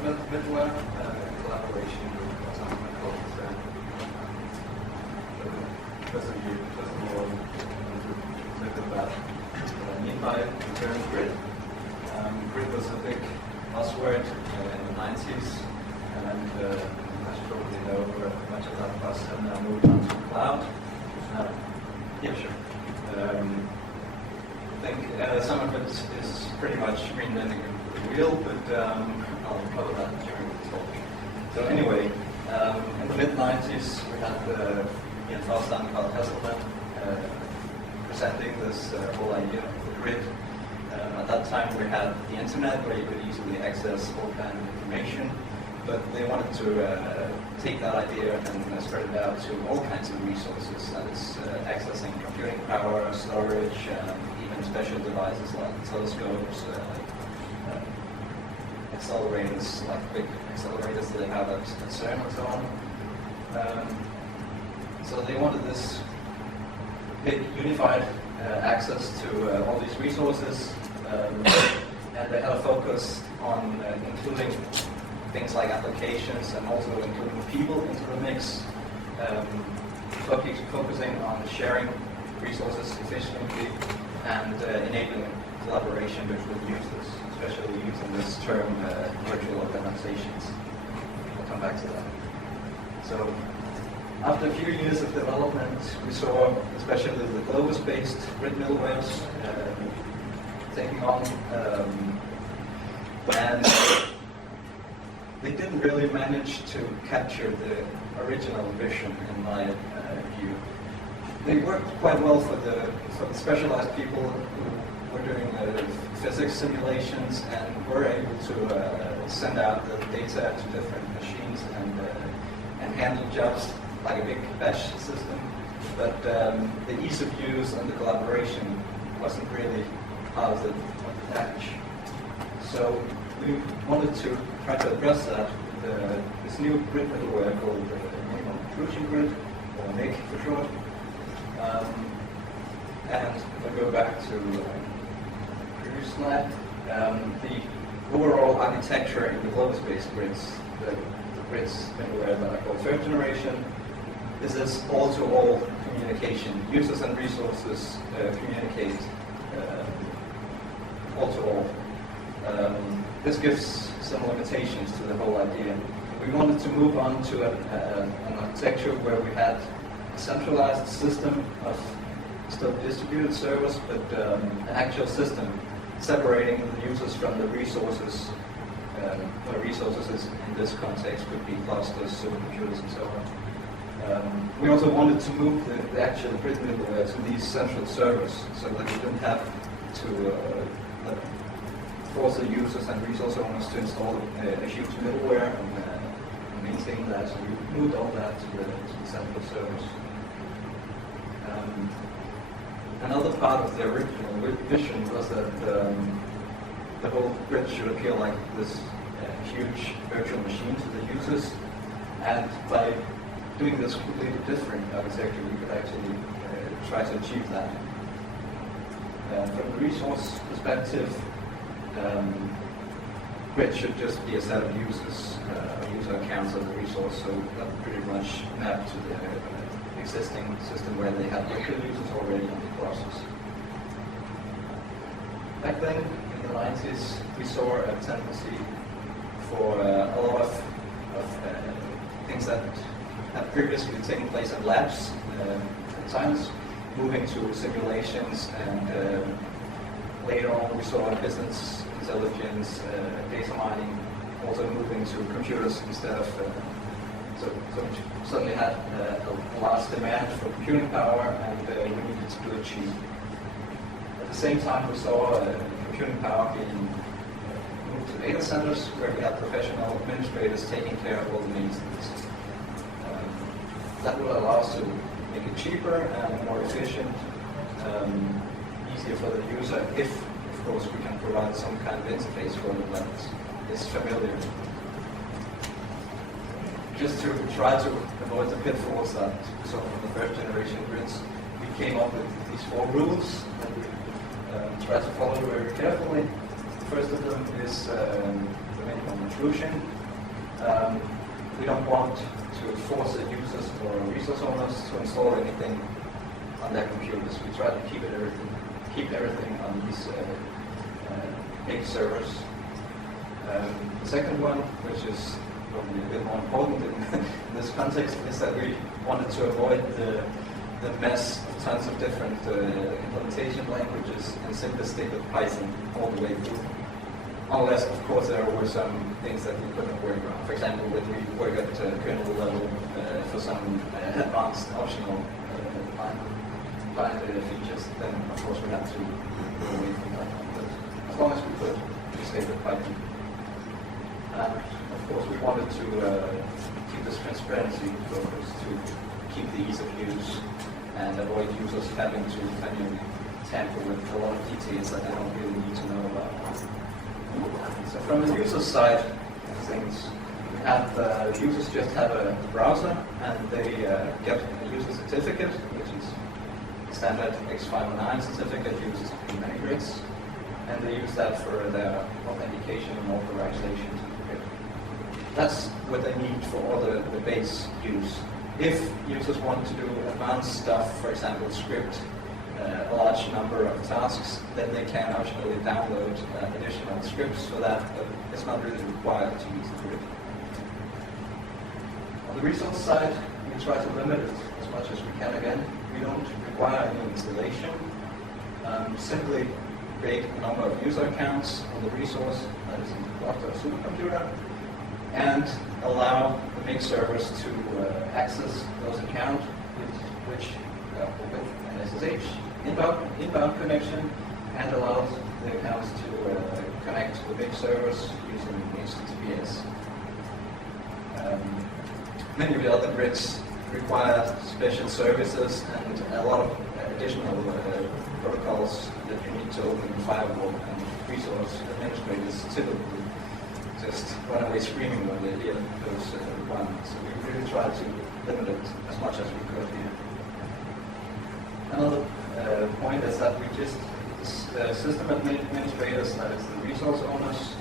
Middleware collaboration with some of my colleagues there. First of all, a bit about NearByte Recurrent Grid. Grid was a big buzzword in the 90s, and as you probably know, much of that buzz has now moved on to the cloud. Yeah, sure. I think some of it is pretty much reinventing the wheel, but I'll cover that during the talk. So anyway, in the mid-90s, we had Ian Fosdan and Carl Hesselman presenting this whole idea of the grid. At that time, we had the internet where you could easily access all kinds of information, but they wanted to take that idea and spread it out to all kinds of resources. That is, accessing computing power, storage, even special devices like telescopes, accelerators, like big accelerators that they have at CERN and so on. So they wanted this big unified access to all these resources, and they had a focus on including things like applications and also including people into the mix, focusing on sharing resources efficiently and enabling collaboration between users, especially using this term virtual organizations. I'll come back to that. So after a few years of development, we saw especially the Globus-based grid middlewares taking on, and they didn't really manage to capture the original vision, in my view. They worked quite well for the specialized people who were doing physics simulations and were able to send out the data to different machines and handle jobs like a big batch system. But the ease of use and the collaboration wasn't really part of the package. So we wanted to try to address that with this new grid middleware called Minimum Inclusion Grid, or MiG for short. And if I go back to the previous slide, the overall architecture in the Globus-based grids, the grids middleware that I call third generation, this is all-to-all communication. Users and resources communicate all-to-all. This gives some limitations to the whole idea. We wanted to move on to an architecture where we had a centralized system of still distributed servers, but an actual system separating the users from the resources. The resources in this context could be clusters, supercomputers, and so on. We also wanted to move the actual grid middleware to these central servers so that we didn't have to force the users and resource owners to install a huge middleware and maintain that. So we moved all that to the central servers. Another part of the original vision was that the whole grid should appear like this huge virtual machine to the users, and by doing this completely different architecture, we could actually try to achieve that. From a resource perspective, grid should just be a set of users, user accounts of the resource, so that pretty much map to the existing system where they have local users already in the process. Back then, in the 90s, we saw a tendency for a lot of things that had previously taken place in labs at science, moving to simulations, and later on we saw business intelligence, data mining, also moving to computers instead of so we suddenly had a large demand for computing power, and we needed to do it cheap. At the same time, we saw computing power being moved to data centers, where we had professional administrators taking care of all the maintenance. That will allow us to make it cheaper and more efficient, easier for the user, if, of course, we can provide some kind of interface for them that is familiar. Just to try to avoid the pitfalls that we saw from the first generation grids, we came up with these 4 rules that we try to follow very carefully. The first of them is the minimum exclusion. We don't want to force the users or resource owners to install anything on their computers. We try to keep everything on these big servers. The second one, which is probably a bit more important in this context, is that we wanted to avoid the mess of tons of different implementation languages and simply stick with Python all the way through. Unless, of course, there were some things that we couldn't work around. For example, when we work at kernel level for some advanced optional client features, then of course we had to go away from that. But as long as we could, we stayed with Python. And of course, we wanted to keep this transparency focus to keep the ease of use and avoid users having to manually tamper with a lot of details that they don't really need to know about. So from the user side of things, we have users just have a browser and they get a user certificate, which is standard X509 certificate, uses many grids, and they use that for their authentication and authorization certificate. That's what they need for all the base use. If users want to do advanced stuff, for example, script a large number of tasks, then they can optionally download additional scripts for that, but it's not really required to use the grid. On the resource side, we try to limit it as much as we can. Again, we don't require any installation. Simply create a number of user accounts on the resource that is in the cluster supercomputer, and allow the MiG servers to access those accounts with an SSH inbound connection, and allows the accounts to connect to the MiG servers using HTTPS. Many of the other grids require special services and a lot of additional protocols that you need to open the firewall, and resource administrators typically just run away screaming when they hear those requirements. So we really try to limit it as much as we could here. Another point is that we just, system administrators, that is the resource owners,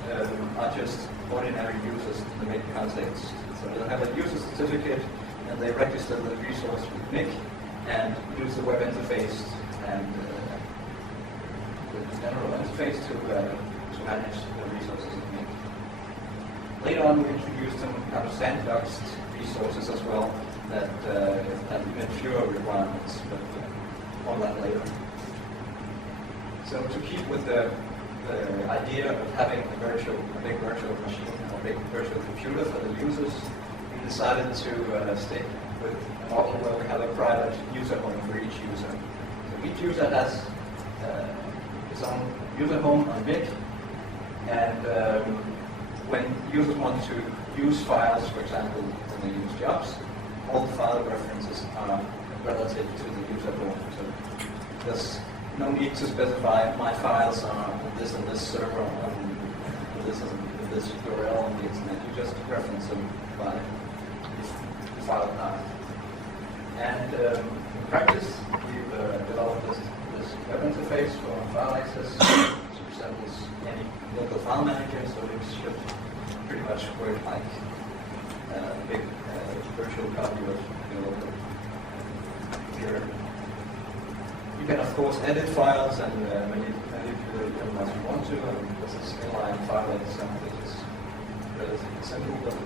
are just ordinary users in the MiG context. So they'll have a user certificate and they register the resource with MiG and use the web interface and the general interface to manage the resources of MiG. Later on, we introduced some kind of sandboxed resources as well that have even fewer requirements, but more on that later. So to keep with the idea of having a big virtual machine, or a big virtual computer for the users, we decided to stick with a model where we have a private user home for each user. So each user has his own user home on MiG, and when users want to use files, for example, when they use jobs, all the file references are relative to the user home. So there's no need to specify my files are on this and this server, on this and this URL on the internet. You just reference them by the file path. And in practice, we've developed this web interface for file access, which resembles any local file manager, so it should pretty much work like a big virtual copy of your local computer. You can, of course, edit files and manipulate them as you want to, and this is inline file editor, which is relatively simple, but it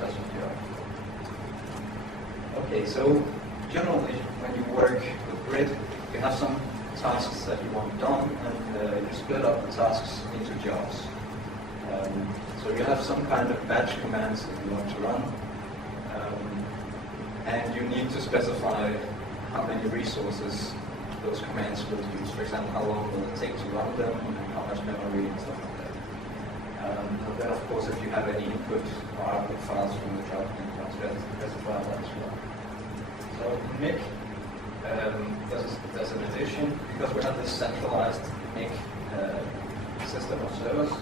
does your job. Okay, so generally, when you work with grid, you have some tasks that you want done, and you split up the tasks into jobs. So you have some kind of batch commands that you want to run, and you need to specify how many resources those commands will use. For example, how long will it take to run them, and how much memory and stuff like that. And then, of course, if you have any input or output files from the job, you can specify that as well. So in MiG, there's an addition, because we have this centralized MiG system of servers.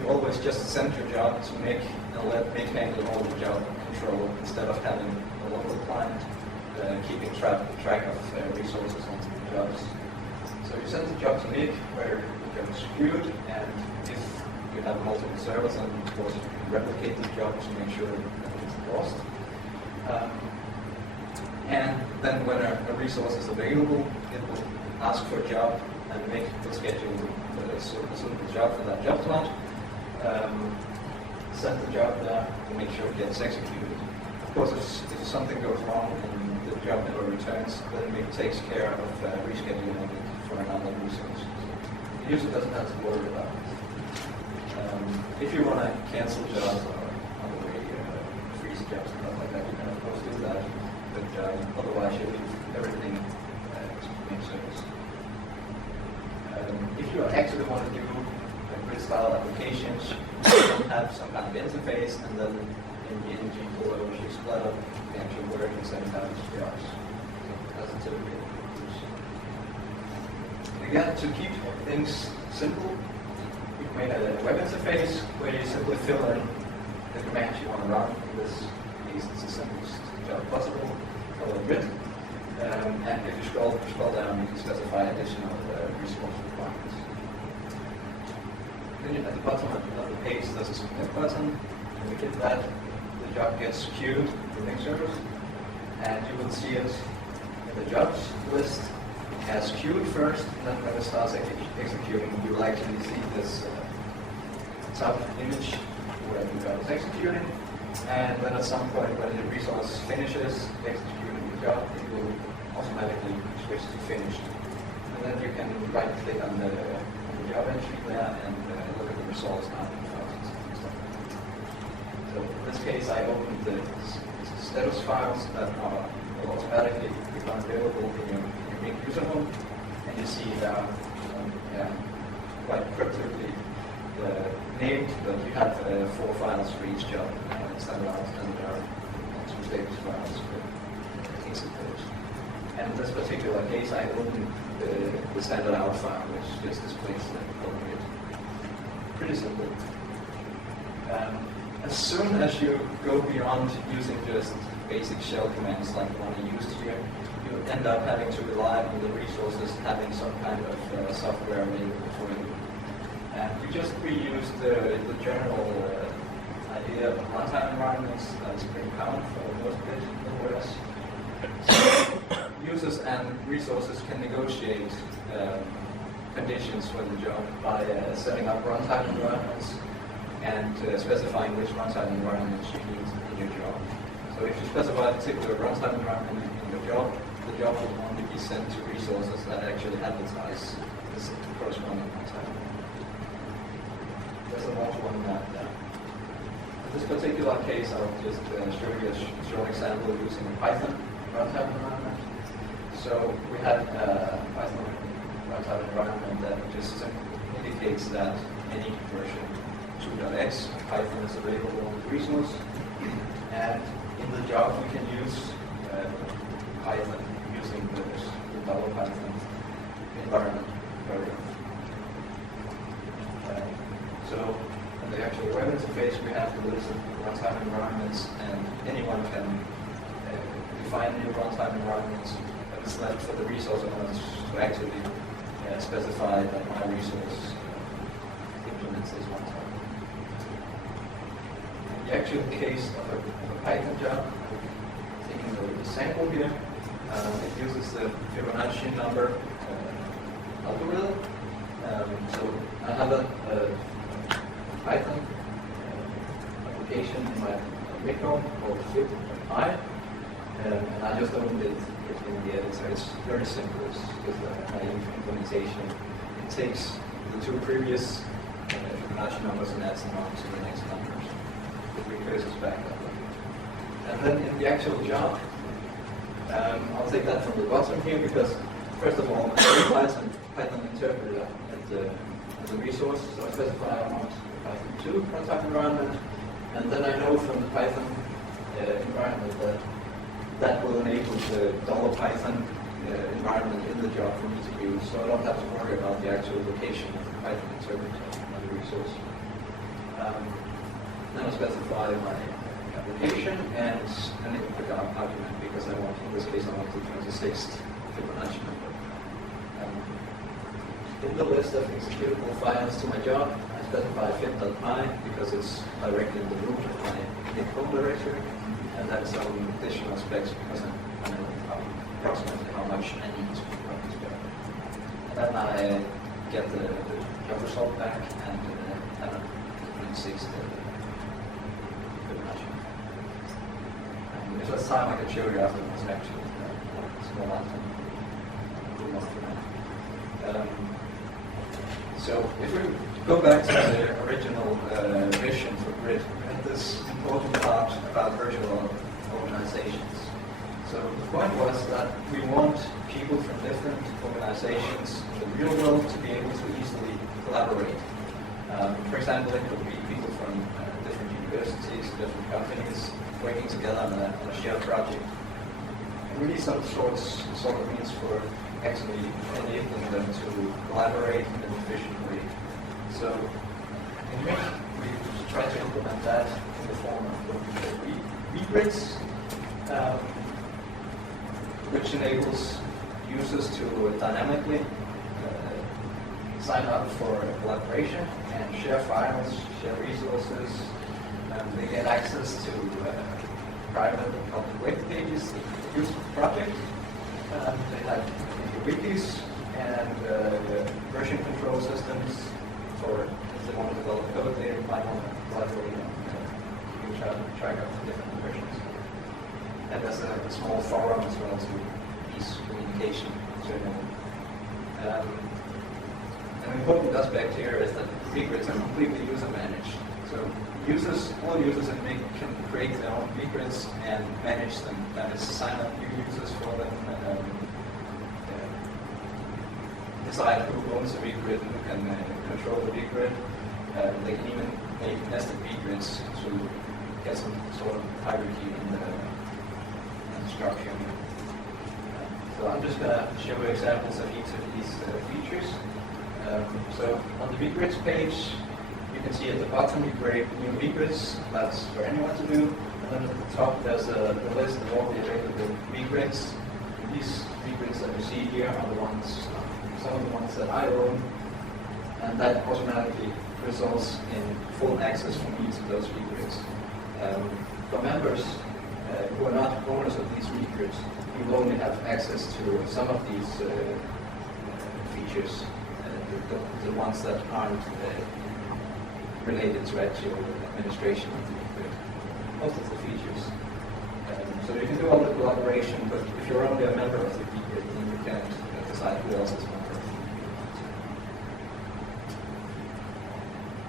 You always just send your job to MiG and let MiG handle all the job control, instead of having a local client keeping track of resources on jobs. So you send the job to MiG, where it becomes queued, and if you have multiple servers, and of course you can replicate these jobs to make sure that it's lost. And then when a resource is available, it will ask for a job and will schedule a suitable job for that job slot. Send the job there to make sure it gets executed. Of course, if something goes wrong and the job never returns, then MiG takes care of rescheduling it for another resource. So the user doesn't have to worry about it. If you want to cancel jobs or freeze jobs and stuff like that, you can of course do that. But otherwise, you leave everything to MiG service. If you actually want to do grid-style applications, you have some kind of interface, and then in the engine below, you split up the actual work and send it out to jobs. So that's a typical use. Again, to keep things simple, we've made a web interface where you simply fill in the commands you want to run. In this case, it's the simplest job possible, follow a grid. And if you scroll down, you can specify additional resource requirements. Then at the bottom of the page, there's a submit button. When we hit that, the job gets queued in MiG servers, and you will see it in the jobs list as queued first, and then when it starts executing, you will actually see this top image where the job is executing, and then at some point when the resource finishes executing the job, it will automatically switch to finished. And then you can right-click on the job entry there and look at the results now. So in this case, I opened the status files that will automatically become available in your MiG user home, and you see quite cryptically named that you have 4 files for each job, standardized, and there are 2 status files for case of those. And in this particular case, I opened the standard out file, which just displays the code grid. Pretty simple. As soon as you go beyond using just basic shell commands like the one I used here, you end up having to rely on the resources having some kind of software available for you. And we just reused the general idea of runtime environments that's pretty common for most Middleware. So users and resources can negotiate conditions for the job by setting up runtime environments and specifying which runtime environments you need in your job. So if you specify a particular runtime environment in your job, the job will only be sent to resources that actually advertise this corresponding runtime. There's a one-to-one map there. In this particular case, I'll just show you a short example using a Python runtime environment. So we have a Python runtime environment that just indicates that any version 2.x of Python is available on the resource, and in the job we can use Python using the Python environment program. So in the actual web interface we have the list of runtime environments, and anyone can define new runtime environments, and it's left for the resource owners to actually specify that my resource implements this runtime. The actual case of a Python job, taking the sample here, it uses the Fibonacci number algorithm. So I have a Python application in my MiG home called fib.py, and I just opened it in the editor. It's very simple. It's just a naive implementation. It takes the 2 previous Fibonacci numbers and adds them on to the next numbers. It recurses back that way. And then in the actual job, I'll take that from the bottom here because, first of all, I use Python interpreter as a resource. So I specify I want Python 2 runtime environment, and then I know from the Python environment that will enable the $Python environment in the job for me to use, so I don't have to worry about the actual location of the Python interpreter on the resource. Then I specify my application and an input argument because I want, in this case, I want the 26th Fibonacci number. In the list of executable files to my job, I specify fit.my because it's directly in the root of my MiG home directory, and then some additional specs because I know approximately how much I need to run this spec. And then I get the job result back and then 26 Fibonacci. And if there's time, I can show you afterwards actually. Small item. So if we go back to the original vision for grid, we had this important part about virtual organizations. So the point was that we want people from different organizations in the real world to be able to easily collaborate. For example, it could be people from different universities, different companies working together on a shared project. And really some sort of means for actually enabling them to collaborate in an efficient way. So in MiG, we try to implement that in the form of what we call regrids, which enables users to dynamically sign up for collaboration and share files, share resources, and they get access to private and public web pages that use the project. They have wikis and version control systems for if they want to develop code, they might want to collaborate and keep track of the different versions. And there's a small forum as well to ease communication generally. An important aspect here is that regrids are completely user managed. So all users in MiG can create their own regrids and manage them. That is, sign up new users for them, decide who owns the regrid, who can control the regrid. They can even make nested regrids to get some sort of hierarchy in the structure. So I'm just going to show you examples of each of these features. So on the regrids page, you can see at the bottom you create new regrids. That's for anyone to do. And then at the top there's a list of all the available regrids. These regrids that you see here are the ones, some of the ones that I own, and that automatically results in full access from each of those regrids. For members who are not owners of these regrids, you will only have access to some of these features, the ones that aren't related to actual administration of the regrid. Most of the features. So you can do all the collaboration, but if you're only a member of the regrid, then you can't decide who else is a member.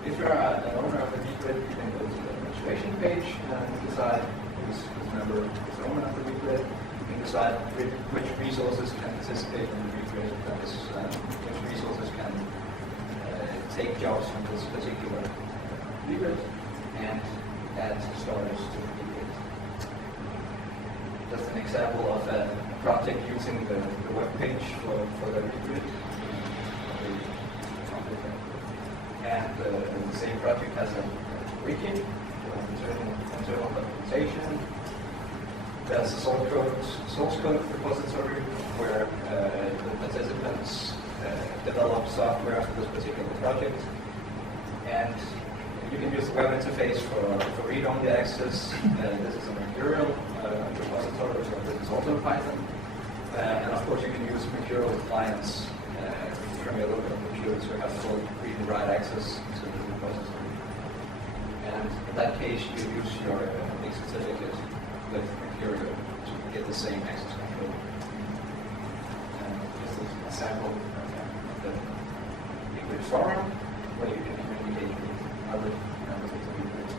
If you're an owner of the regrid, you can go to the administration page and decide who's a member, who's owner of the regrid. You can decide which resources can participate in the regrid, that is, which resources can take jobs from this particular regrid and add starters to the regrid. Just an example of a project using the web page for the regrid. And the same project has a wiki, internal documentation. There's a source code repository where the participants develop software for this particular project. And you can use the web interface for read-only access. This is a Mercurial repository, so this is also Python. And of course you can use Mercurial clients from your local computer to have full read and write access to the repository. And in that case, you use your MiG certificate with Mercurial to get the same access control. Just a sample of the regrid forum where you can communicate with other members of the regrid.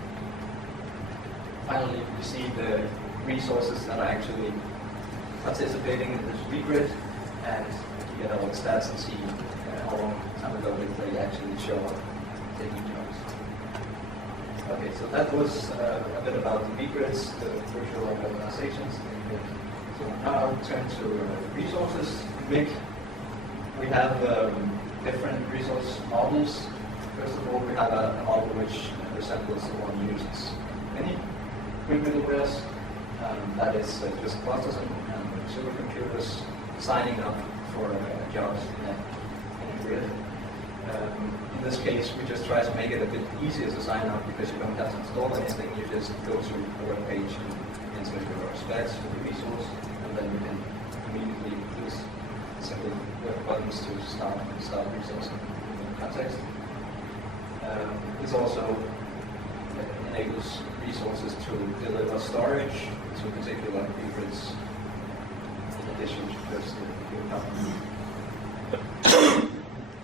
Finally, you see the resources that are actually participating in this regrid, and you get all the stats and see how long time ago did they actually show up taking jobs. Okay, so that was a bit about the regrids, the virtual organizations in MiG. So now I'll turn to resources in MiG. We have different resource models. First of all, we have a model which resembles the one used in many quick middlewares. That is just clusters and supercomputers signing up for jobs in a grid. In this case, we just try to make it a bit easier to sign up because you don't have to install anything. You just go to the web page and enter your specs for the resource, and then you can immediately use simple web buttons to start resourcing in context. This also enables resources to deliver storage to particular grids in addition to just the account.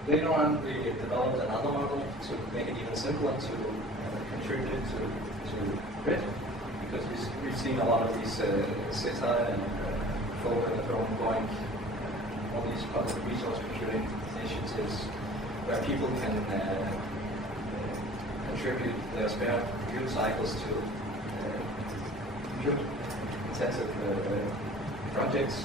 Later on, we developed another model to make it even simpler to contribute to grid, because we've seen a lot of these SITA and folk and going all these public resource computing initiatives where people can contribute their spare compute cycles to compute-intensive projects.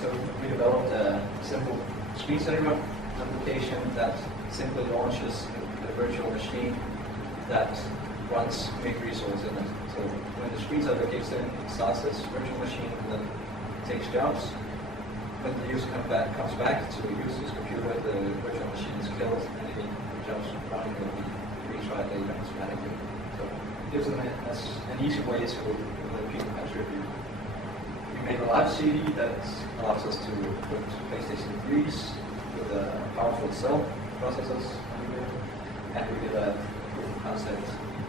So we developed a simple screensaver application that simply launches a virtual machine that runs MiG resource in it. So when the screensaver kicks in, it starts this virtual machine and then takes jobs. When the user comes back to the user's computer, the virtual machine is killed and any jobs running will be retried later automatically. So it gives them an easy way to let people contribute. We made a live CD that allows us to put PlayStation 3s with powerful cell processors on the grid, and we did a proof of concept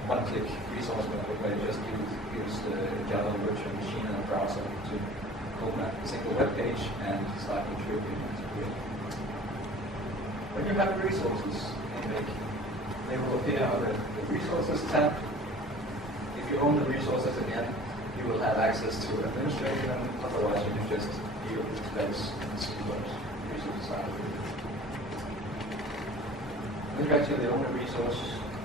one-click resource mode where you just use the Java virtual machine and a browser to open a single web page and start contributing to the grid. When you have resources in MiG, they will appear under the Resources tab. If you own the resources again, you will have access to administrating them, otherwise you can just view the specs and see what resources are. When you actually own a resource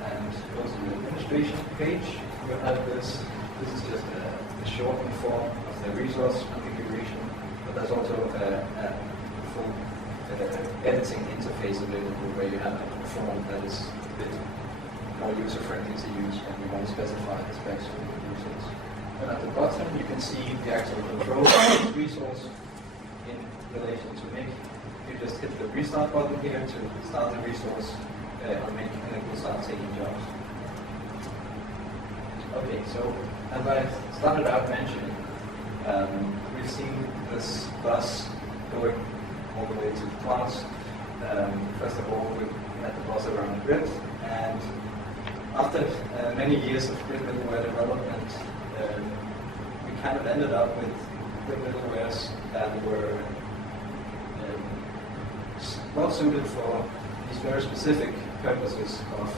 and go to the administration page, you'll have this. This is just a shortened form of the resource configuration, but there's also a full editing interface available where you have a form that is a bit more user-friendly to use when you want to specify the specs for the resource. And at the bottom, you can see the actual control of this resource in relation to MiG. You just hit the restart button here to start the resource on MiG, and it will start taking jobs. Okay, so as I started out mentioning, we've seen this bus going all the way to the clouds. First of all, we had the bus around the grid, and after many years of grid middleware development, we kind of ended up with grid middlewares that were well suited for these very specific purposes of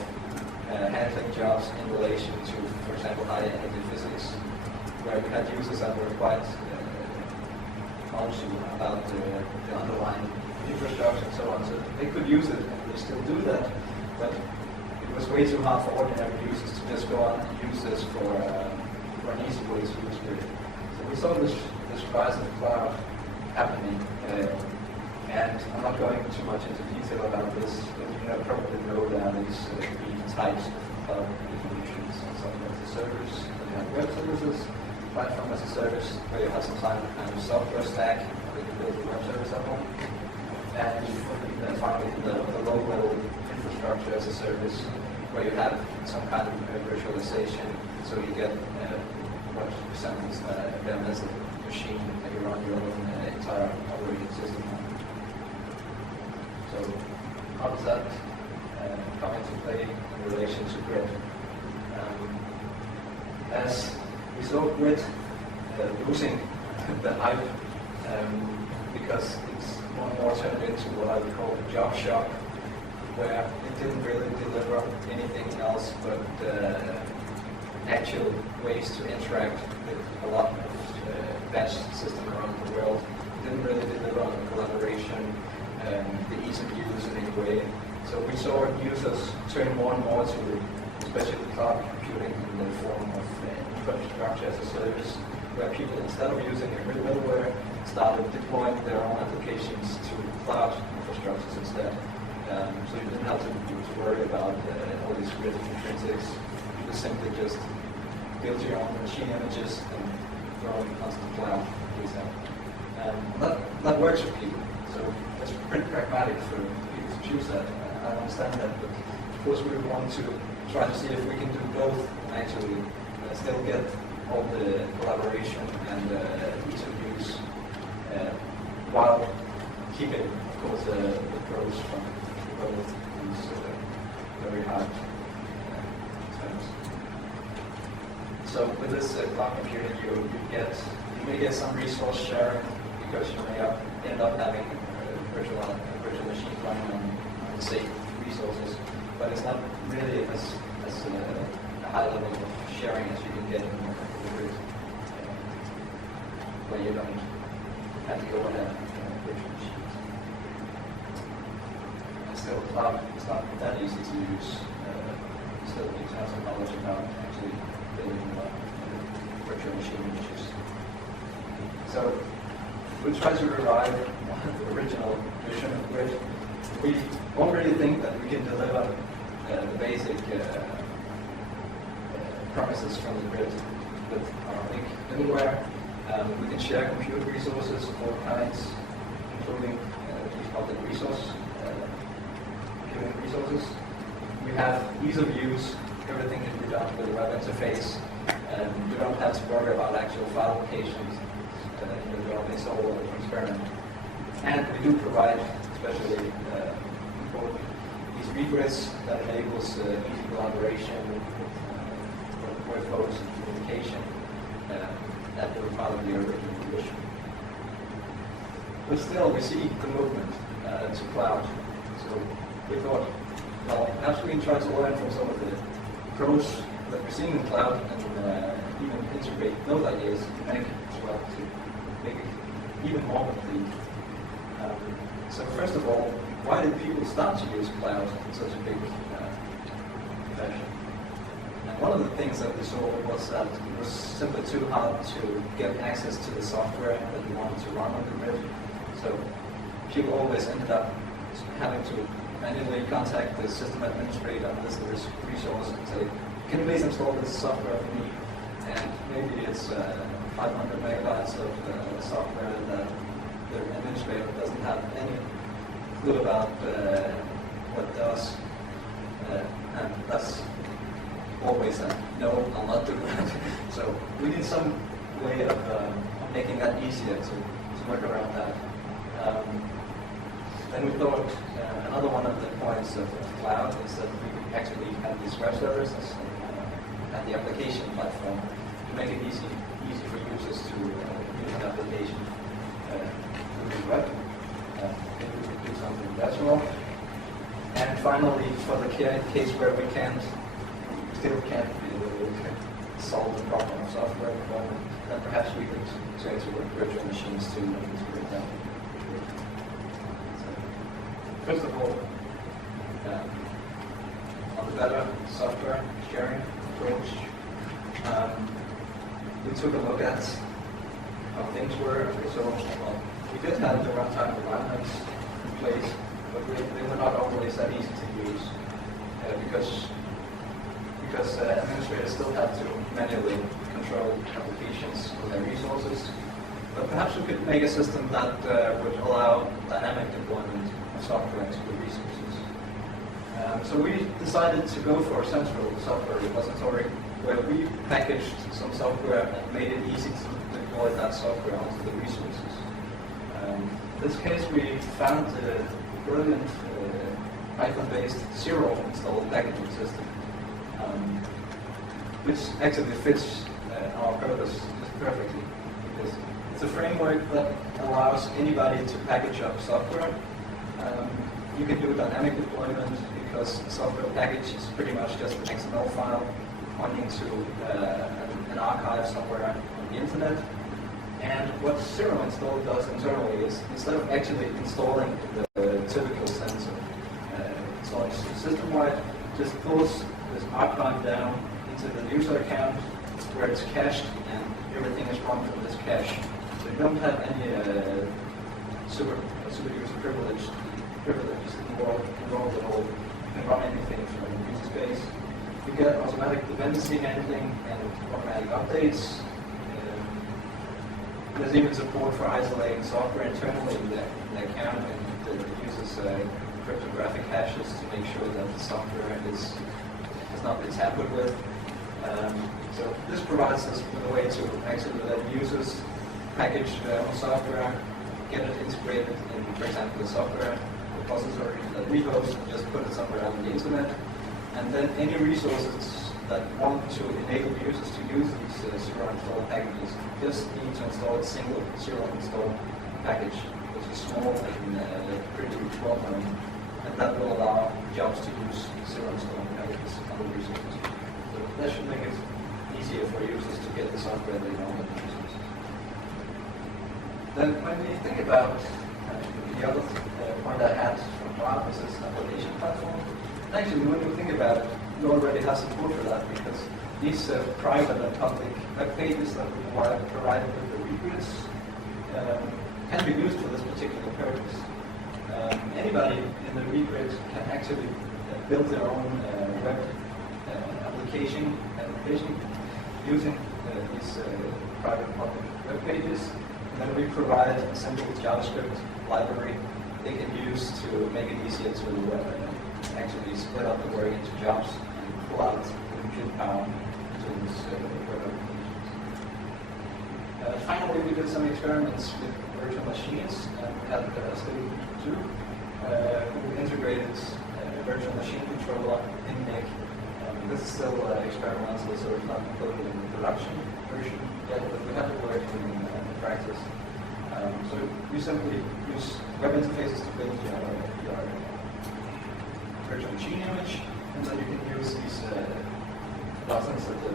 handling jobs in relation to, for example, high energy physics, where we had users that were quite knowledgeable about the underlying infrastructure and so on. So they could use it, and they still do that, but it was way too hard for ordinary users to just go on and use this for an easy way to use grid. So we saw this rise of the cloud happening, and I'm not going too much into detail about this, but you probably know that these three types of cloud definitions. Something as a service, you have web services, platform as a service, where you have some kind of software stack that you build a web service up on, and finally the low-level infrastructure as a service, where you have some kind of virtualization, so you get what resembles a bare metal machine that you run your own entire operating system on. So how does that come into play in relation to grid? As we saw grid losing the hype because it's more and more turned into what I would call a job shop, where it didn't really deliver anything else but actual ways to interact with a lot of batch systems around the world. It didn't really deliver on collaboration, the ease of use in any way. So we saw users turn more and more to especially cloud computing in the form of infrastructure as a service, where people, instead of using a grid middleware, started deploying their own applications to cloud infrastructures instead. So you didn't have to worry about all these grid intrinsics. You could simply just build your own machine images and throw them onto the cloud, for example. That works for people. So it's pretty pragmatic for people to choose that. I understand that, but of course we want to try to see if we can do both and actually still get all the collaboration and ease of use while keeping, of course, the pros from both these very hard terms. So with this cloud computing, you may get some resource sharing because you may end up having virtual machines running on the same resources, but it's not really as a high level of sharing as you can get in the grid, where you don't have to go ahead virtual machines. And still, cloud is not that easy to use. Still needs to have some knowledge about actually building virtual machine images. So we try to revive the original vision of grid. We already think that we can deliver the basic promises from the grid with our MiG middleware. We can share compute resources of all kinds, including these public computing resources. We have ease of use. Everything can be done with a web interface. You don't have to worry about actual file locations. You don't install or experiment. And we do provide, especially for these regrids that enables easy collaboration with workflows and communication that were part of the original vision. But still, we see the movement to cloud. So we thought, well, perhaps we can try to learn from some of the pros that we're seeing in cloud and even integrate those ideas to make it as well, to make it even more complete. So first of all, why did people start to use cloud in such a big fashion? And one of the things that we saw was that it was simply too hard to get access to the software that you wanted to run on the grid. So people always ended up having to manually contact the system administrator on this resource and say, can you please install this software for me? And maybe it's 500 megabytes of software that the administrator doesn't have any clue about what it does. And that's always a no, I'll not do that. So we need some way of making that easier to work around that. Then we thought another one of the points of cloud is that we could actually have these web services and the application platform to make it easy for users to use an application through the web. Maybe we could do something virtual. And finally, for the case where we still can't really solve the problem of software deployment, then perhaps we could try to work virtual machines to integrate that. First of all, on the better software sharing approach, we took a look at how things were. So, well, we did have the runtime environments in place, but they were not always that easy to use because administrators still have to manually control applications with their resources. But perhaps we could make a system that would allow dynamic deployment of software to the resources. So we decided to go for a central software repository where we packaged some software and made it easy to deploy that software onto the resources. In this case, we found a brilliant Python-based zero installed packaging system, which actually fits our purpose just perfectly. Because it's a framework that allows anybody to package up software. You can do dynamic deployment because the software package is pretty much just an XML file pointing to an archive somewhere on the internet. And what Zero Install does internally is, instead of actually installing the typical sense of installing system-wide, just pulls this archive down into the user account where it's cached and everything is run from this cache. So you don't have any super user privileges involved at all. You can run anything from user space. You get automatic dependency handling and automatic updates. There's even support for isolating software internally in the account and the user's cryptographic hashes to make sure that the software has not been tampered with. So this provides us with a way to actually let users package their own software, get it integrated in, for example, the software repository that we host, and just put it somewhere out on the internet. And then any resources that want to enable users to use these zero install packages just need to install a single zero install package, which is small and pretty well known, and that will allow jobs to use zero install packages on the resources. So that should make it easier for users to get the software they want on the resources. Then when we think about the other point I had from Bob, this is application platform. Actually, when you think about it, we already have support for that because these private and public web pages that we provide with the regrids can be used for this particular purpose. Anybody in the regrid can actually build their own web application using these private and public web pages. And then we provide a simple JavaScript library they can use to make it easier to actually split up the work into jobs and pull out the compute power to this web applications. Finally, we did some experiments with virtual machines. We had study 2 who integrated a virtual machine controller in MiG. This is still experimental, so it's not included in the production version yet, but we have it working in practice. So we simply use web interfaces to build your virtual machine image, and then you can use these buttons at the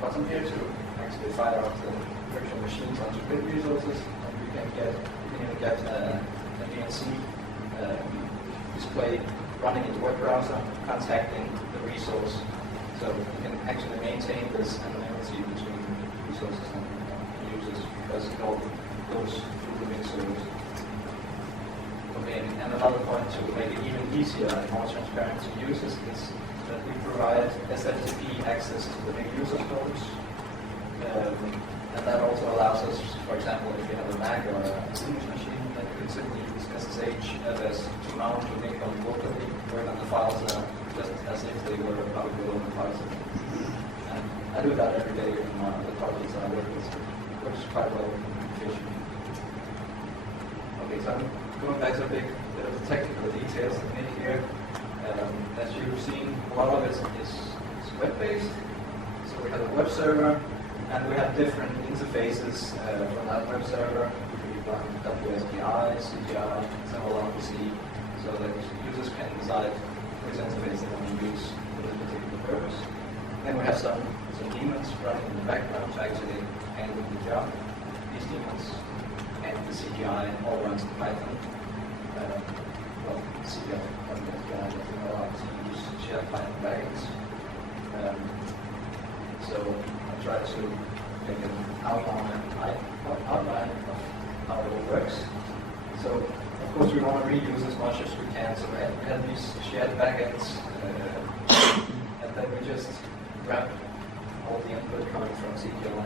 bottom here to actually fire up the virtual machines onto grid resources, and you can even get a DNC display running in the web browser, contacting the resource, so you can actually maintain this anonymity between resources and users, because it all goes through the MiG servers. Okay, and another point to make it even easier and more transparent to users is that we provide SFTP access to the MiG user stores. And that also allows us, for example, if you have a Mac or a Linux machine, then you can simply use SSH as to mount your MiG on locally, work on the files just as if they were publicly open files. And I do that every day in the projects I work with. It works quite well and efficient. Okay, so I'm going back to a bit of the technical details of MiG here. As you've seen, a lot of it is web-based. So we have a web server, and we have different interfaces from that web server. We run WSPI, CGI, SMLRPC, so that users can decide which interface they want to use for this particular purpose. Then we have some daemons running in the background to actually handle the job. These daemons and the CGI all runs in Python. Well, CGI doesn't allow us to use shared Python backends. So I try to make an outline of how it all works. So of course we want to reuse as much as we can. So we have these shared backends, and then we just grab all the input coming from CGI,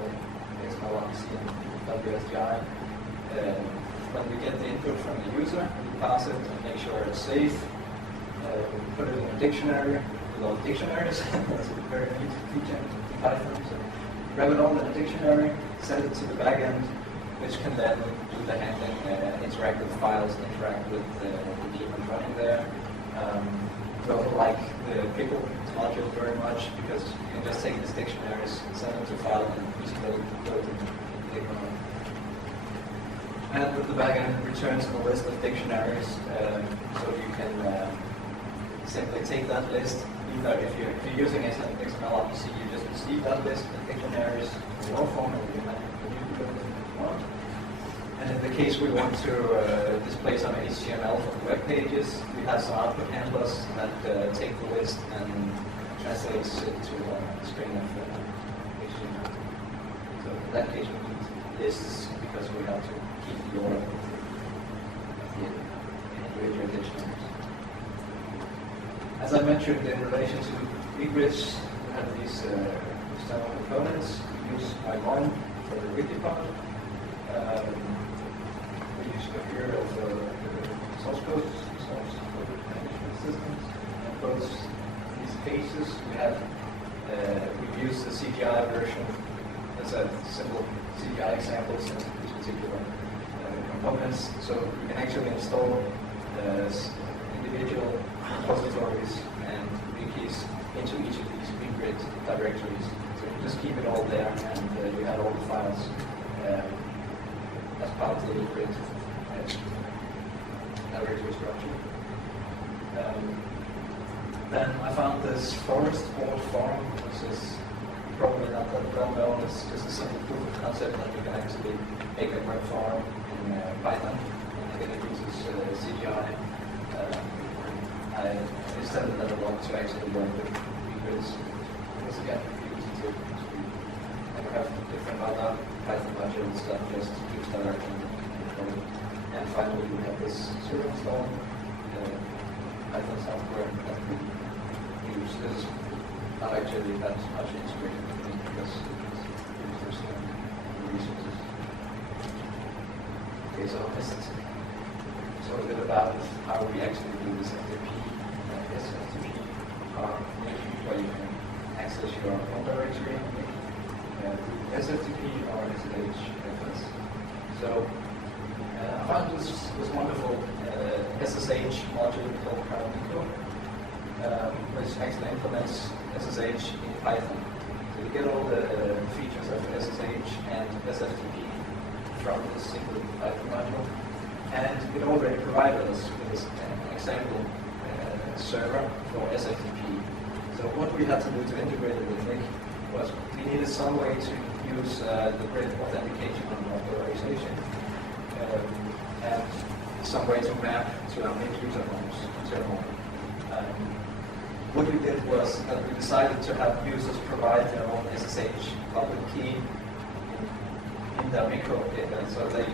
XMLRPC, and WSGI. When we get the input from the user, we pass it and make sure it's safe. We put it in a dictionary with all the dictionaries. That's a very neat feature in Python. So grab it all in a dictionary, send it to the backend, which can then do the handling, interact with files, interact with the daemon running there. We also like the pickle module very much because you can just take these dictionaries, send them to file, and easily load them in the daemon. And with the backend, it returns a list of dictionaries, so you can simply take that list. Either if you're using XMLRPC, you just receive that list of dictionaries in raw form, and you can manipulate it if you want. And in the case we want to display some HTML from the web pages, we have some output handlers that take the list and translates it to a string of HTML. So in that case, we need lists because we have to keep the order of the individual dictionaries. As I mentioned, in relation to regrids, we have these external components. We use I1 for the wiki part. We use Cohere for the source code, so source code management systems. In both these cases, we've used the CGI version as a simple CGI examples in these particular components, so you can actually install individual repositories and wikis into each of these grid directories. So you just keep it all there, and you have all the files as part of the grid directory structure. Then I found this forest board forum, which is probably not that well known. It's just a simple proof of concept that you can actually make a web form in Python, and again it uses CGI. I extended that a lot to actually work with grids, because again, we use it to have different other Python modules that just use direction and code. And finally, we have this zero install Python software that we use. This is not actually that much integrated because it uses resources. Okay, so this is sort of a bit about how we actually do this FTP. SFTP are where you can access your home directory SFTP or SSH. So I found this wonderful SSH module called Bardino, which actually implements SSH in Python. So you get all the features of SSH and SFTP from this single Python module. And it already provided us with an example server for SFTP. So what we had to do to integrate it with MiG was we needed some way to use the grid authentication and authorization and some way to map to our MiG user homes. What we did was that we decided to have users provide their own SSH public key in their MiG code data, so they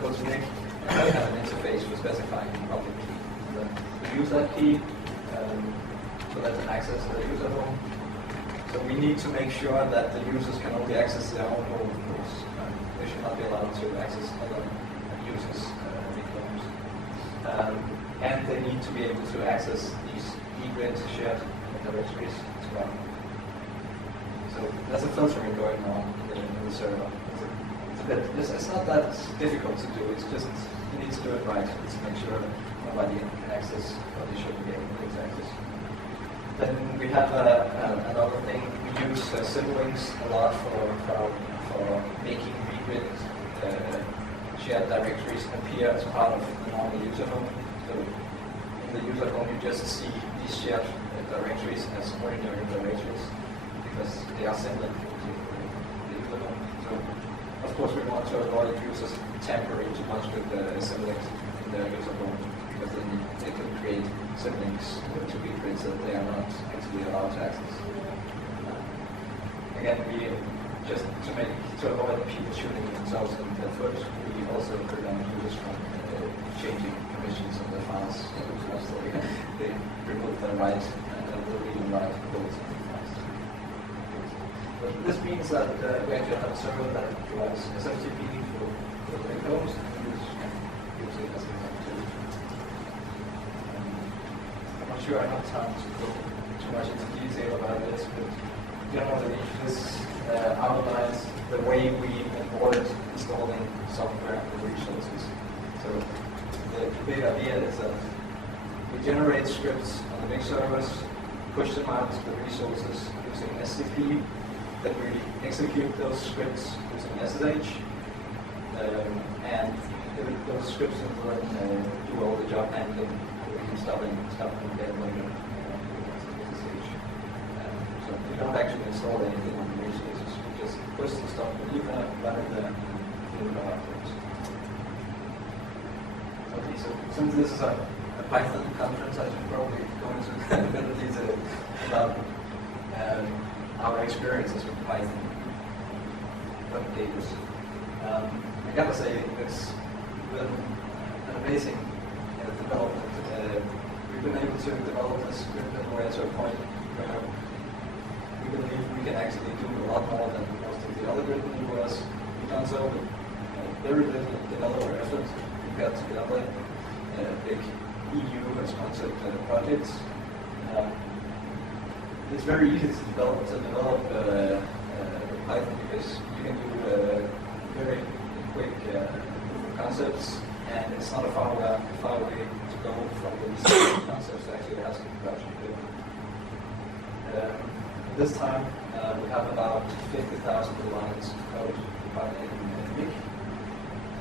go to MiG and they have an interface for specifying the public key. And then we use that key to let them access the user home. So we need to make sure that the users can only access their own home, of course. They should not be allowed to access other users' MiG homes. And they need to be able to access these eGrid shared directories as well. So there's a filtering going on in the server. It's not that difficult to do, it's just you need to do it right. It's to make sure that nobody can access what they shouldn't be able to access. Then we have another thing, we use symlinks a lot for making regrid shared directories appear as part of the normal user home. So in the user home you just see these shared directories as ordinary directories because they are symlinked to the user home. So of course, we want to avoid users tampering too much with the symlinks in their user home, because then they could create symlinks to be grids that they are not actually allowed to access. Again, we just to avoid people shooting themselves in the foot, we also prevent users from changing permissions of the files, so they remove the right and the read and write codes. This means that we actually have a server that provides SFTP for the MiG homes and use it as a tool. I'm not sure I have time to go too much into detail about this, but generally this outlines the way we avoid installing software and resources. So the big idea is that we generate scripts on the MiG servers, push them out to the resources using SCP. That we execute those scripts using SSH, and those scripts will do all the job handling. We can stop them again later with SSH. So we don't actually install anything on the resources. We just push the stuff, we leave it run it there, and do it afterwards. Okay, so since this is a Python conference, I should probably go into a bit of detail about our experiences with Python public I gotta say, it's been an amazing development. We've been able to develop this with Middleware to a point where we believe we can actually do a lot more than most of the other grid Middlewares we've done so with very little developer effort compared to the other big EU-sponsored projects. It's very easy to develop Python because you can do very quick concepts, and it's not a far way to go from these concepts to actually have some production. This time we have about 50,000 lines of code in MiG,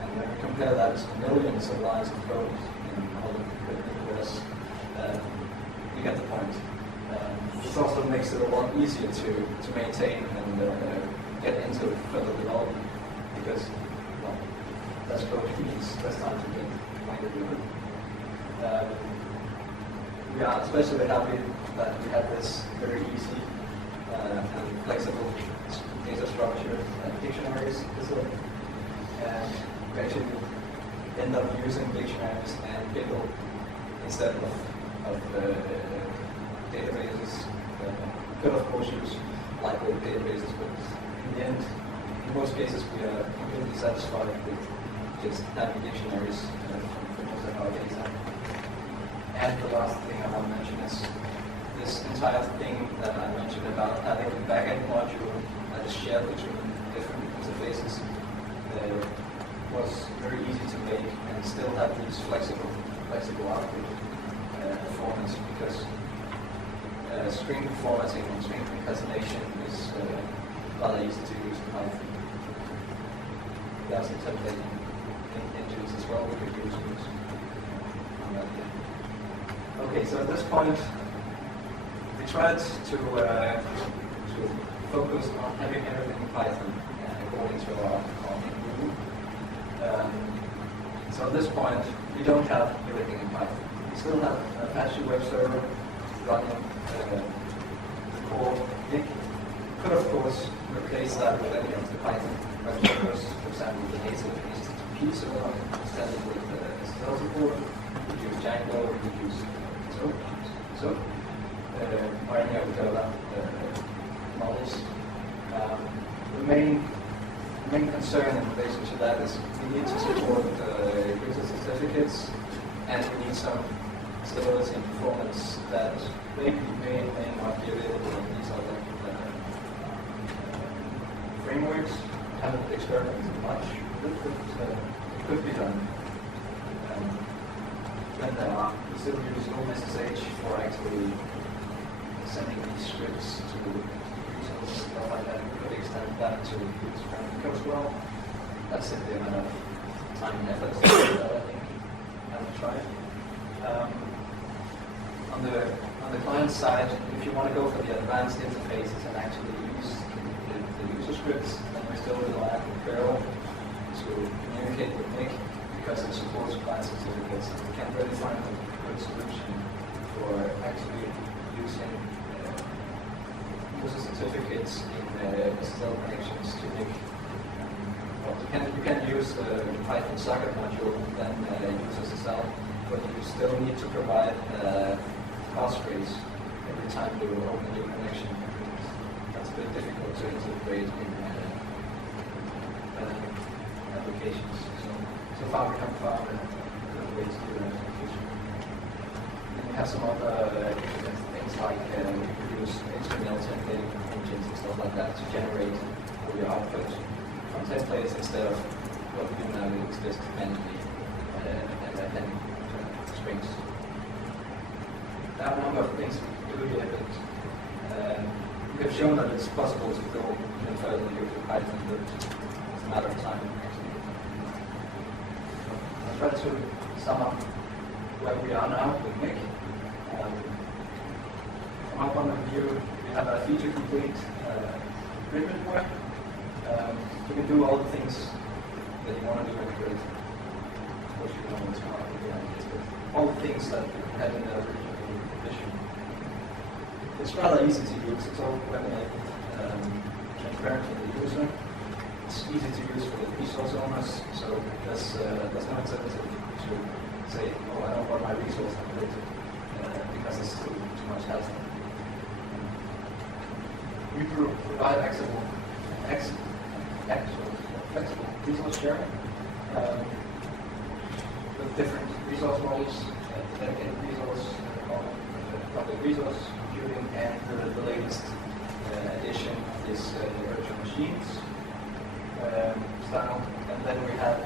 and when we compare that to millions of lines of code in all the Middlewares, you get the point. This also makes it a lot easier to maintain and get into further development because, well, less code means less time to get it. We are especially happy that we have this very easy and flexible data structure and dictionaries, and we actually end up using dictionaries and Biddle instead of databases. We could of course use lightweight databases, but in the end, in most cases, we are completely satisfied with just having dictionaries for most of our data. And the last thing I want to mention is this entire thing that I mentioned about having a backend module that is shared between different interfaces was very easy to make and still have these flexible output performance because string formatting and string concatenation is rather easy to use in Python. There's some templating engines as well we could use on that. Okay, so at this point, we tried to focus on having everything in Python according to our rule. So at this point, we don't have everything in Python. We still have an Apache web server running the core MiG. Could of course replace that with any of the Python web servers, for example, the native HTTP server, extended with SSL support. We could use Django, we could use or any of the other models. The main concern in relation to that is we need to support user certificates, and we need some stability and performance that may not be available in these other frameworks. I haven't experimented much with it, but it could be done. We still use OpenSSH for actually sending these scripts to users and stuff like that. We could extend that to user as well. That's simply a matter of time and effort that I think I will try. On the client side, if you want to go for the advanced interfaces and actually use the user scripts, then we still rely on Perl to communicate with MiG because it supports client certificates. We can't really find a good solution for actually using user certificates in SSL connections to MiG. Well, you can use the Python socket module and then use SSL, but you still need to provide passphrase every time you open a new connection. That's a bit difficult to integrate in applications. So far we haven't found a good way to do that. And we have some other things like we could use HTML template engines and stuff like that to generate all your output from templates instead of what we do now is just manually and then strings. There are a number of things we do here, but we have shown that it's possible to go even further using Python, but it's a matter of time. I'll try to sum up where we are now with MiG. From our point of view, we have a feature-complete Middleware. You can do all the things that you want to do in a grid. Of course, you don't want to come up with the ideas, but all the things that you had in the original edition. It's rather easy to use. It's all web-enabled, transparent to the user. It's easy to use for the resource owners, so there's no incentive to say, oh, I don't want my resource updated because it's too much hassle. We provide flexible resource sharing with different resource models, dedicated resource, public resource computing, and the latest addition is the virtual machines style. And then we have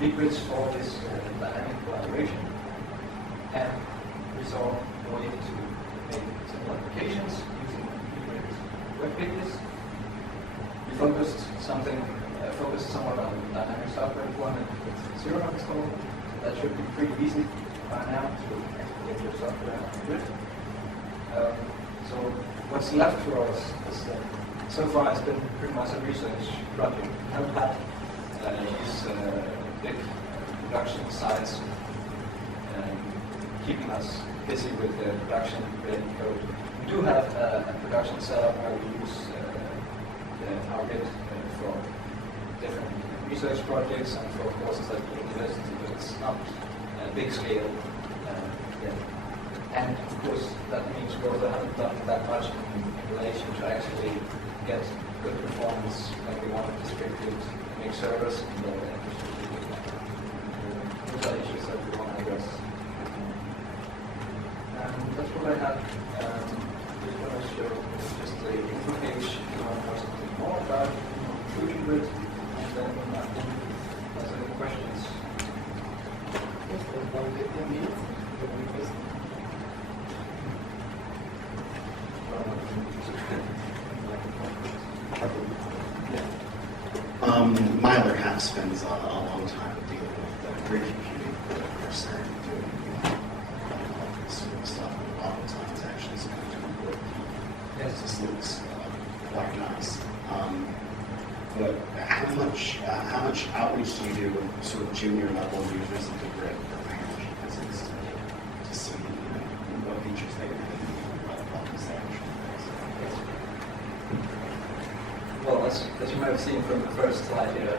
liquids for this dynamic collaboration, and resolve a way to make simple applications using liquid web pages. We focused somewhat on dynamic software deployment with zero install. That should be pretty easy by now to export your software on the grid. So what's left for us is so far it's been pretty much a research project. We haven't had these big production sites keeping us busy with the production related code. We do have a production setup where we use our grid for different research projects and for courses at the university, but it's not a big scale yet. And of course, that means we also haven't done that much in relation to actually get good performance when we want to distribute, make servers, and those are issues that we want to address. That's what I have. Just want to show just the info page if you want to know something more about including grid, and then I think there's any questions. Yes, there's one minute. My other half spends a long time dealing with grid computing for the person doing all this sort of stuff. And a lot of times actually it's going to work. Yes, this looks quite nice. But how much outreach do you do with sort of junior level users of the grid for language physics to see what features they have and what problems they actually face? Well, as you might have seen from the first slide here,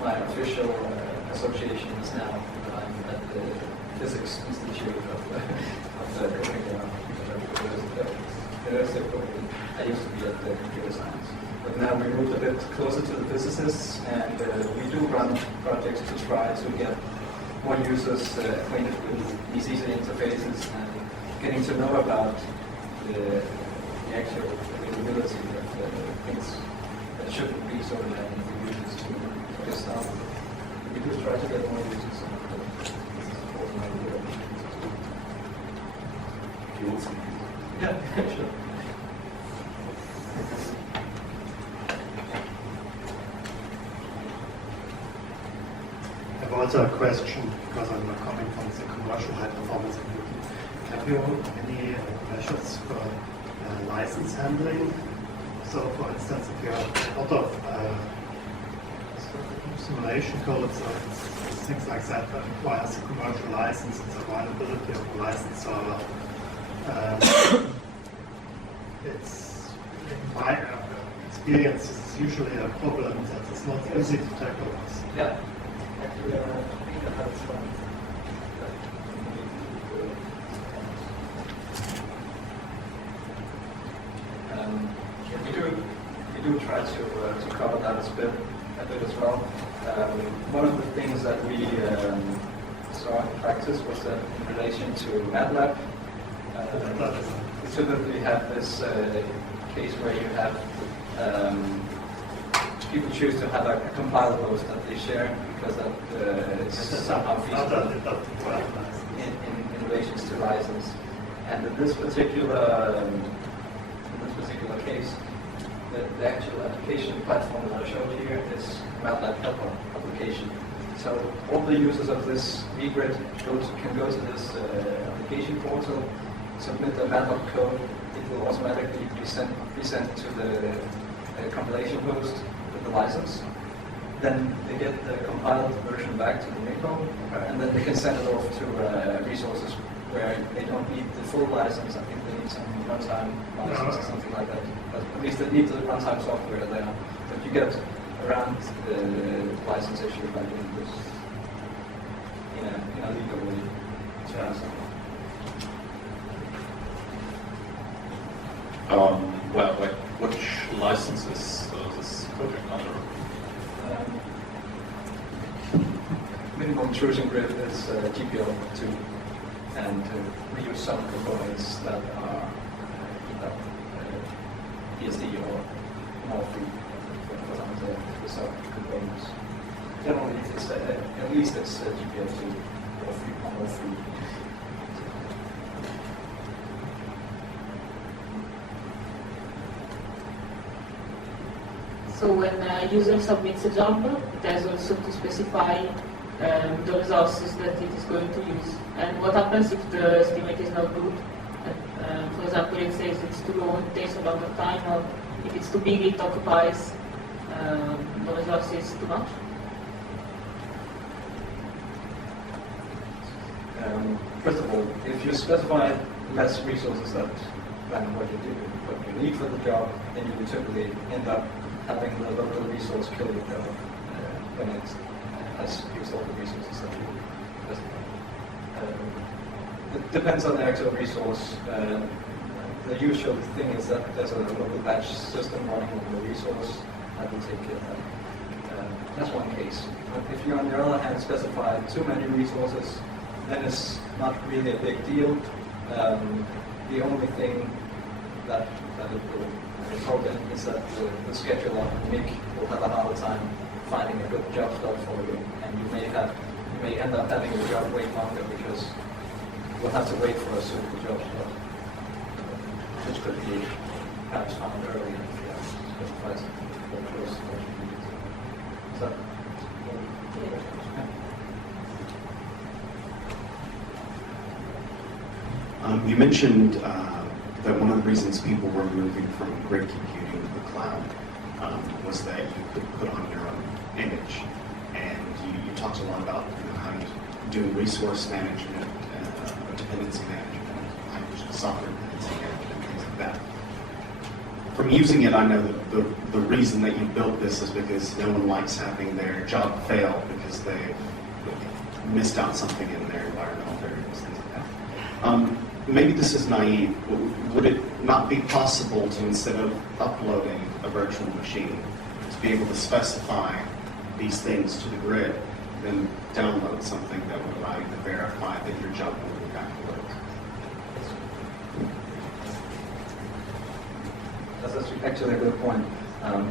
my official association is now at the Physics Institute of the University. I used to be at the computer science. But now we moved a bit closer to the physicists, and we do run projects to try to get more users acquainted with these easy interfaces and getting to know about the actual availability of things that shouldn't be so demanding for users to get started. We do try to get more users on the If you want some. Yeah, sure. I've also a question, because I'm not coming from the commercial high performance computing. Have you any measures for license handling? So, for instance, if you have a lot of simulation codes or things like that requires a commercial license and the availability of a license server, it's, in my experience, it's usually a problem that it's not easy to tackle. Yeah. Actually, I think that that's fun. We do try to cover that a bit as well. One of the things that we saw in practice was that in relation to MATLAB, we typically have this case where you have people choose to have a compile host that they share because that is somehow feasible in relations to license. And in this particular case, the actual application platform that I showed here is MATLAB helper application. So all the users of this vGrid can go to this application portal, submit their MATLAB code. It will automatically be sent to the compilation host with the license. Then they get the compiled version back to the Nico, and then they can send it off to resources where they don't need the full license. I think they need some runtime license or something like that. But at least they need the runtime software there. But you get around the license issue by doing this in a legal way. Yeah. Well, which license is this project under? Minimum intrusion grid is GPL 2. and to reuse some components that are BSD or more free for some of the sub-components. Generally, it's at least it's GPL2 or more free. So when a user submits a job, it has also to specify the resources that it is going to use. And what happens if the estimate is not good? For example, it says it's too long, it takes a longer time, or if it's too big, it occupies the resources too much. First of all, if you specify less resources than what you need for the job, then you will typically end up having the local resource kill the job when it has used all the resources that you specify. It depends on the actual resource. The usual thing is that there's a local batch system running over the resource that will take care of that. That's one case. But if you, on the other hand, specify too many resources, then it's not really a big deal. The only thing that it will result in is that the scheduler, MiG, will have a harder time finding a good job slot for you, and you may end up having the job wait longer because you'll have to wait for a suitable job slot, which could be perhaps found early if you have specified what close to what you need. So, You mentioned that one of the reasons people were moving from grid computing to the cloud was that you could put on your own image. And you talked a lot about how you do resource management, dependency management, software dependency management, things like that. From using it, I know that the reason that you built this is because no one likes having their job fail because they missed out something in their environmental variables, things like that. Maybe this is naive. Would it not be possible to, instead of uploading a virtual machine, to be able to specify these things to the grid, then download something that would allow you to verify that your job will in fact work? That's actually a good point.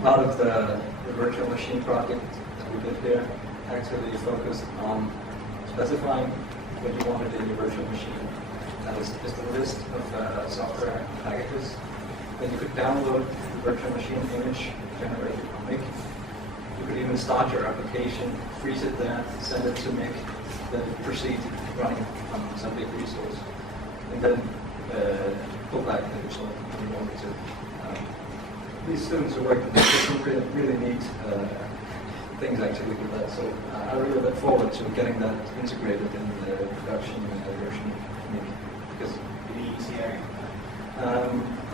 Part of the virtual machine project that we did here actually focused on specifying what you wanted in your virtual machine. That is just a list of software packages. Then you could download the virtual machine image generated from MiG. You could even start your application, freeze it there, send it to MiG, then proceed running on some big resource. And then pull back the result when you wanted to. These students who work with this system really neat things actually with that. So I really look forward to getting that integrated in the production version of MiG. Because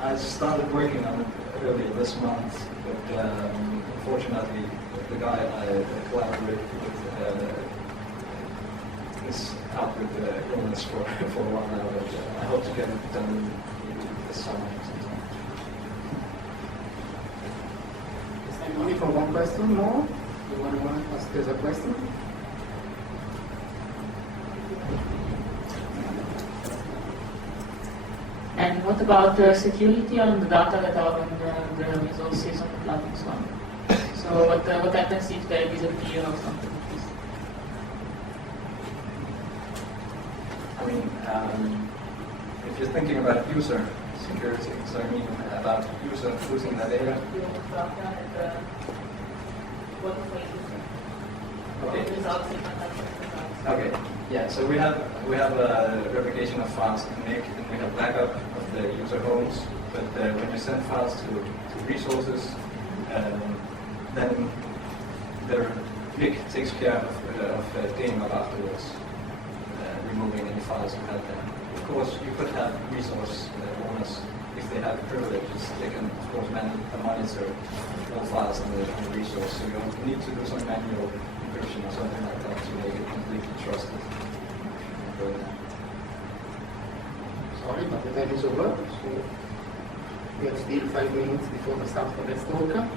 I started working on it earlier this month, but unfortunately the guy I collaborated with is out with illness for a while now, but I hope to get it done this summer sometime. Is there only for one question more? You want to ask us a question? And what about the security on the data that are on the resources on the cloud and so on? So what happens if they disappear or something like this? I mean, if you're thinking about user security, so I mean about user losing their data. Okay. Yeah. So we have a replication of files in MiG, and we have backup of the user homes. But when you send files to resources, then their MiG takes care of cleaning up afterwards, removing any files you have there. Of course, you could have resource owners, if they have privileges, they can of course monitor all files on the resource. So you need to do some manual encryption or something like that to make it completely trusted. Sorry, but the time is over, so we have still 5 minutes before the start of the talk.